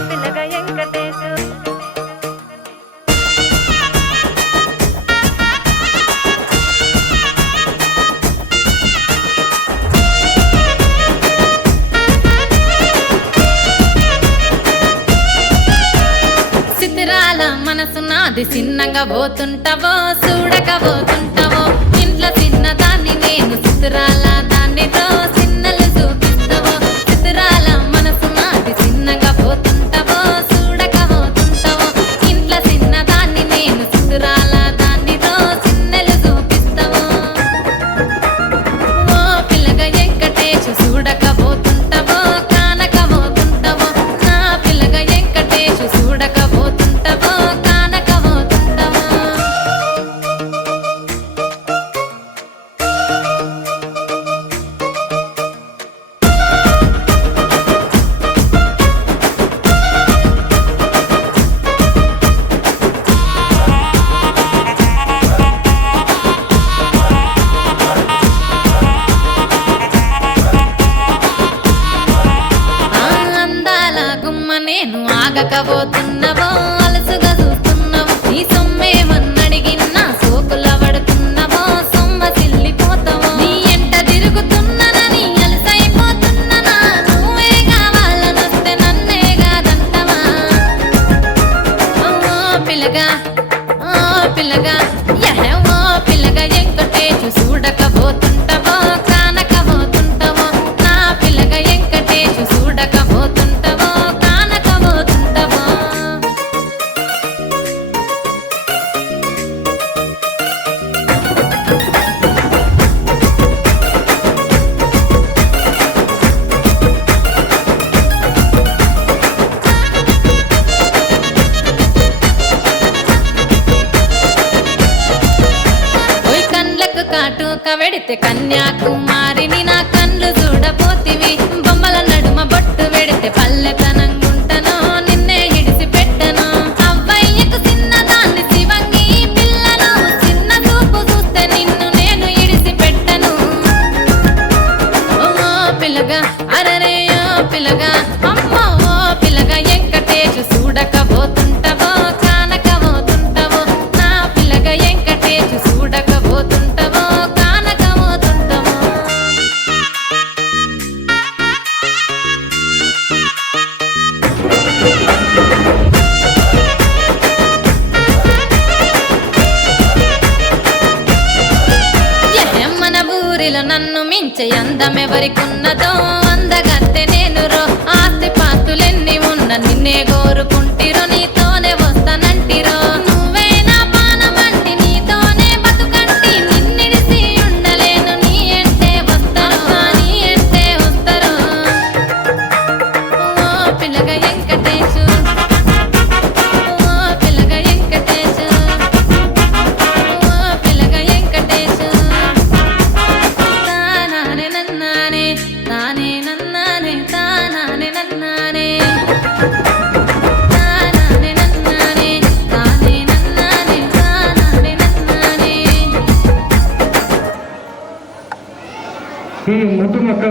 పిల్లగా వెంకటేశు సిద్ధిరాల మనసు నాది చిన్నగా పోతుంటావో చూడక పోతుంటావో ఇంట్లో చిన్నదాన్ని నేను సిద్ధిరాల దాన్నితో చిన్నలు చూపిస్తావో సిద్ధిరాల మనసు నాది చిన్నగా పోతుంటావో చూడక పోతుంటావో ఇంట్లో చిన్నదాన్ని నేను సిద్ధిరాల దాన్నితో చిన్నలు చూపిస్తావో ఓ పిల్లగా వెంకటేశు చూడక పోతుంటావో కానక పోతుంటావో నా పిల్లగా వెంకటేశు చూడక పోతుంటావో కానక పోతుంటావో ఆ అందాల గుమ్మ నేను ఆగకపోతున్నావో అలసుగా చూస్తున్నావో నీ సొమ్మేమన్నడిగినా సోకుల పడుతున్నావో సొమ్మ సిల్లిపోతావో నీ ఎంట తిరుగుతున్నానని అలసైపోతున్నానా నువ్వే కావాలనొస్తే నన్నే కాదంటవా ఓ పిల్లగా ఓ పిల్లగా యహే ఓ పిల్లగా వెంకటేశు చూడకపోతుంటావో కానకపోతుంటావో నా పిల్లగా వెంకటేశు చూడకపోతుంటావో కానకపోతుంటావో ఓయ్ కండ్లకు కాటుక వెడితే కన్యాకుమారిని నా కండ్లు చూడపోతివి బొమ్మల నడుమ బొట్టు వెడితే పల్లెతనంగుంటను నిన్నే ఇడిసి పెట్టను అవ్వయ్యకు చిన్నదాన్ని శివంగి పిల్లను చిన్న చూపు చూస్తే నిన్ను నేను ఇడిసి పెట్టను ఓ పిల్లగా అరరే ఓ పిల్లగా అమ్మో ఓ పిల్లగా వెంకటేశు చూడకపోతుంటావో కానకపోతుంటావో నా పిల్లగా వెంకటేశు చూడకపోతుంటావో కానకపోతుంటావో మన ఊరిలో నన్ను మించే అందం ఎవరికున్నదో